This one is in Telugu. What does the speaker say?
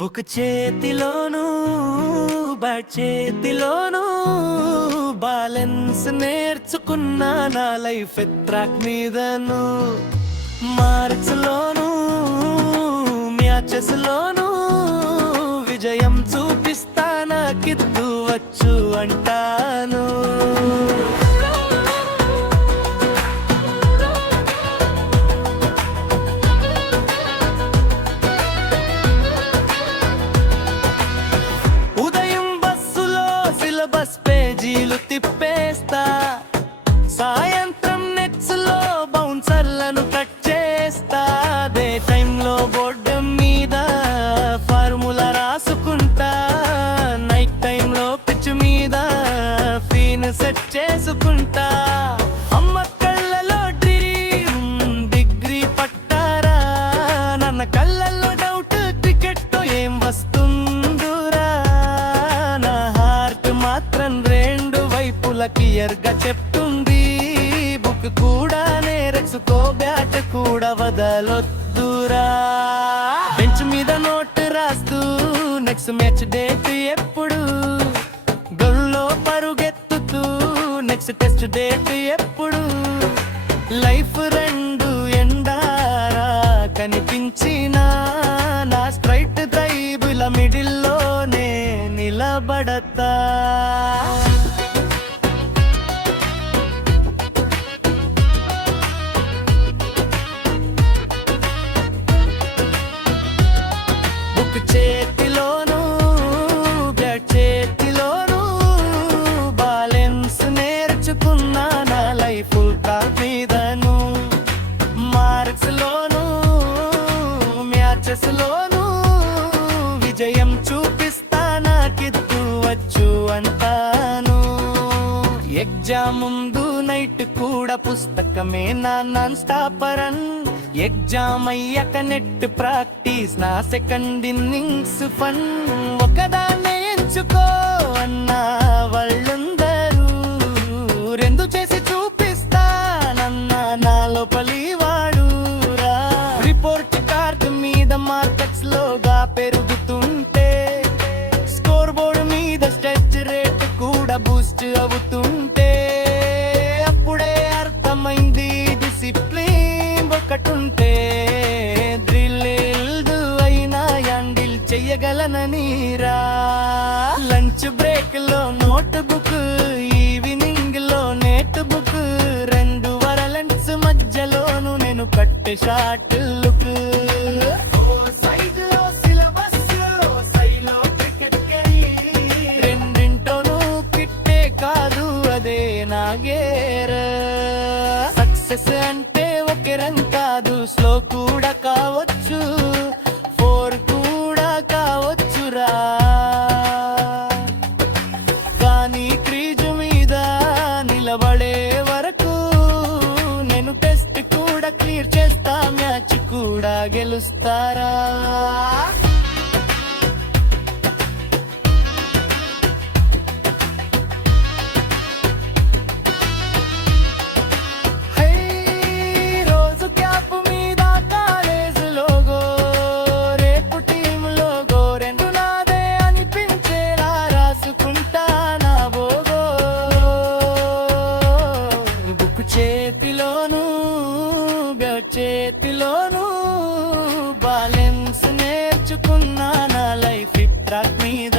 బుక్ చేతిలోను బ్యాట్ చేతిలోను బ్యాలెన్స్ నేర్చుకున్నా నా లైఫ్ ట్రాక్ మీదను మార్క్స్ లోను మ్యాచెస్ లోను విజయం చూపిస్తా నాకిద్దు వచ్చు అంటాను. సిలబస్ పేజీలు తిప్పేస్తా, సాయంత్రం నెట్స్ లో బౌన్సర్లను కట్ చేస్తా, డే టైంలో బోర్డు మీద ఫార్ములా రాసుకుంటా, నైట్ టైంలో పిచ్ మీద ఫీన్ సెట్ చేసుకుంటా. అమ్మ కళ్ళలో డ్రీమ్ డిగ్రీ పట్టారా, నన్న కళ్ళల్లో డౌట్ క్రికెట్ తో ఏం వస్తుందురా, మాత్రం రెండు వైపుల క్లియర్ గా చెప్తుంది. బుక్ కూడా నేర్చుకో బ్యాట్ కూడా వదలొద్దురా. బెంచ్ మీద నోట్ రాస్తూ నెక్స్ట్ మ్యాచ్ డేట్ ఎప్పుడు, గొల్లో పరుగెత్తుతూ నెక్స్ట్ టెస్ట్ డేట్ ఎప్పుడు, లైఫ్ రెండు ఎండారా కనిపించినా నా స్ట్రైట్ డ్రైవ్ల మిడిల్లోనే నిలబడతా. బుక్ చేతిలోను బ్యాట్ చేతిలోను బ్యాలెన్స్ నేర్చుకున్నా నా లైఫ్ ట్రాక్ మీదను మార్క్స్ లోను మ్యాచెస్ లోను విజయం చూపిస్తా నాకిద్దు వచ్చు అంటాను. ఎగ్జామ్ ముందు నైట్ కూడా పుస్తకమే నా నాన్ స్టాపరన్, ఎగ్జామ్ అయ్యాక నెట్ ప్రాక్టీస్ నా సెకండ్ ఇన్నింగ్స్ ఫన్. ఒకదాన్నే ఎంచుకో అన్నా వాళ్ళందరూ రెండు చేసి చూపిస్తానన్నా నా లోపలి వాడురా. రిపోర్ట్ కార్డు మీద మార్కెట్స్ లోగా పెరుగుతుంటే, స్కోర్ బోర్డు మీద స్టెచ్ రేట్ కూడా బూస్ట్ అవుతుంటే, అప్పుడే అర్థమైంది డిసిప్లిన్ ఒకటుంటే డ్రిల్ అయినా హ్యాండిల్ చెయ్యగలననిరా. లంచ్ బ్రేక్ లో నోట్ బుక్, ఈవినింగ్ లో నెట్ బుక్, రెండు వరలెన్స్ మధ్యలోను నేను కట్టే షార్ట్ లుక్. రెండింటోను కిట్టే కాదు అదే నాగేర. సక్సెస్ అంటే ఒకే రన్ కాదు, స్లో కూడా కావచ్చు, ఫోర్ కూడా కావచ్చురా, కానీ క్రీజు మీద నిలబడే వరకు నేను టెస్ట్ కూడా క్లియర్ చేస్తా, మ్యాచ్ కూడా గెలుస్తారా. చేతిలోను బ్యాట్ చేతిలోను బ్యాలెన్స్ నేర్చుకున్నా నా లైఫ్ ట్రాక్ మీద.